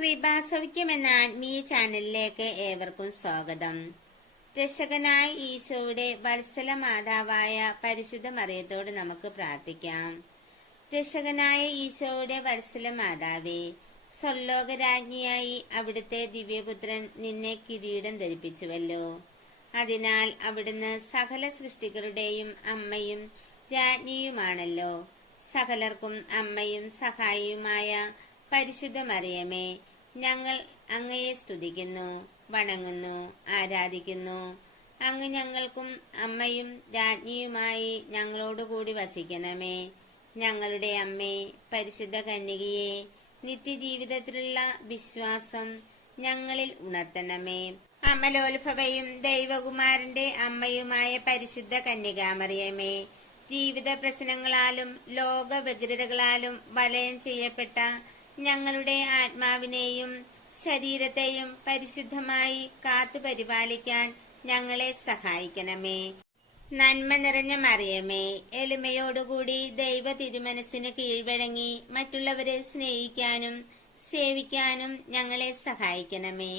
കൃപാസൗഖ്യം എന്ന ആത്മീയ ചാനലിലേക്ക് ഏവർക്കും സ്വാഗതം. രക്ഷകനായ ഈശോയുടെ വത്സല മാതാവായ പരിശുദ്ധ മറിയത്തോട് നമുക്ക് പ്രാർത്ഥിക്കാം. രക്ഷകനായ ഈശോയുടെ വത്സല മാതാവേ, സ്വർലോകരാജ്ഞിയായി അവിടുത്തെ ദിവ്യപുത്രൻ നിന്നെ കിരീടം ധരിപ്പിച്ചുവല്ലോ. അതിനാൽ അവിടുന്ന് സകല സൃഷ്ടികളുടെയും അമ്മയും രാജ്ഞിയുമാണല്ലോ. സകലർക്കും അമ്മയും സഹായിയുമായ പരിശുദ്ധ മറിയമേ, ഞങ്ങൾ അങ്ങയെ സ്തുതിക്കുന്നു, വണങ്ങുന്നു, ആരാധിക്കുന്നു. അങ്ങ് ഞങ്ങൾക്കും അമ്മയും രാജ്ഞിയുമായി ഞങ്ങളോടുകൂടി വസിക്കണമേ. ഞങ്ങളുടെ അമ്മേ, പരിശുദ്ധ കന്യകയെ, നിത്യജീവിതത്തിലുള്ള വിശ്വാസം ഞങ്ങളിൽ ഉണർത്തണമേ. അമലോത്ഭവയും ദൈവകുമാരന്റെ അമ്മയുമായ പരിശുദ്ധ കന്യകാമറിയമേ, ജീവിത പ്രശ്നങ്ങളാലും ലോക വ്യഗ്രതകളാലും വലയം ചെയ്യപ്പെട്ട ഞങ്ങളുടെ ആത്മാവിനെയും ശരീരത്തെയും പരിശുദ്ധമായി കാത്തു പരിപാലിക്കാൻ ഞങ്ങളെ സഹായിക്കണമേ. നന്മ നിറഞ്ഞ മറിയമേ, എളിമയോടുകൂടി ദൈവ തിരുമനസ്സിന് കീഴ്വഴങ്ങി മറ്റുള്ളവരെ സ്നേഹിക്കാനും സേവിക്കാനും ഞങ്ങളെ സഹായിക്കണമേ.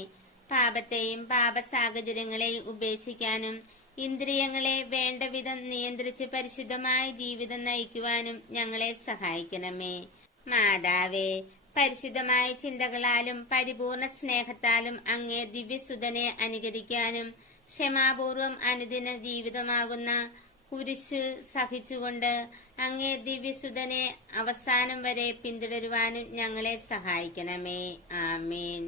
പാപത്തെയും പാപ സാഹചര്യങ്ങളെയും ഉപേക്ഷിക്കാനും ഇന്ദ്രിയങ്ങളെ വേണ്ട വിധം നിയന്ത്രിച്ച് പരിശുദ്ധമായ ജീവിതം നയിക്കുവാനും ഞങ്ങളെ സഹായിക്കണമേ. മാതാവേ, പരിശുദ്ധമായ ചിന്തകളാലും പരിപൂർണ സ്നേഹത്താലും അങ്ങേ ദിവ്യസുതനെ അനുകരിക്കാനും ക്ഷമാപൂർവം അനുദിന ജീവിതമാകുന്ന കുരിശ് സഹിച്ചുകൊണ്ട് അങ്ങേ ദിവ്യസുതനെ അവസാനം വരെ പിന്തുടരുവാനും ഞങ്ങളെ സഹായിക്കണമേ. ആമേൻ.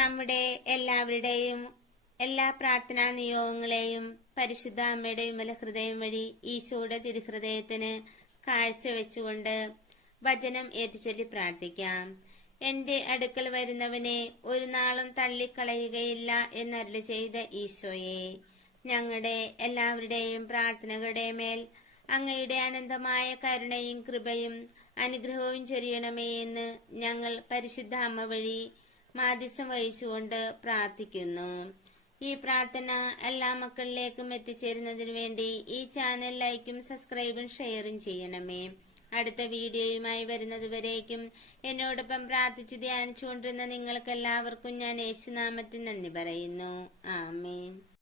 നമ്മുടെ എല്ലാവരുടെയും എല്ലാ പ്രാർത്ഥനാ നിയോഗങ്ങളെയും പരിശുദ്ധ അമ്മയുടെ വിമല ഹൃദയം വഴി ഈശോയുടെ തിരുഹൃദയത്തിന് കാഴ്ചവെച്ചുകൊണ്ട് വചനം ഏറ്റുചൊല്ലി പ്രാർത്ഥിക്കാം. എന്റെ അടുക്കൽ വരുന്നവനെ ഒരു നാളും തള്ളിക്കളയുകയില്ല എന്നരുളി ചെയ്ത ഈശോയെ, ഞങ്ങളുടെ എല്ലാവരുടെയും പ്രാർത്ഥനകളുടെ മേൽ അങ്ങയുടെ അനന്തമായ കരുണയും കൃപയും അനുഗ്രഹവും ചൊരിയണമേ എന്ന് ഞങ്ങൾ പരിശുദ്ധ അമ്മ വഴി മാധ്യസ്ഥം വഹിച്ചുകൊണ്ട് പ്രാർത്ഥിക്കുന്നു. ഈ പ്രാർത്ഥന എല്ലാ മക്കളിലേക്കും എത്തിച്ചേരുന്നതിന് വേണ്ടി ഈ ചാനൽ ലൈക്കും സബ്സ്ക്രൈബും ഷെയറും ചെയ്യണമേ. അടുത്ത വീഡിയോയുമായി വരുന്നത് വരേക്കും എന്നോടൊപ്പം പ്രാർത്ഥിച്ച് ധ്യാനിച്ചുകൊണ്ടിരുന്ന നിങ്ങൾക്കെല്ലാവർക്കും ഞാൻ യേശുനാമത്തിൽ നന്ദി പറയുന്നു. ആമേൻ.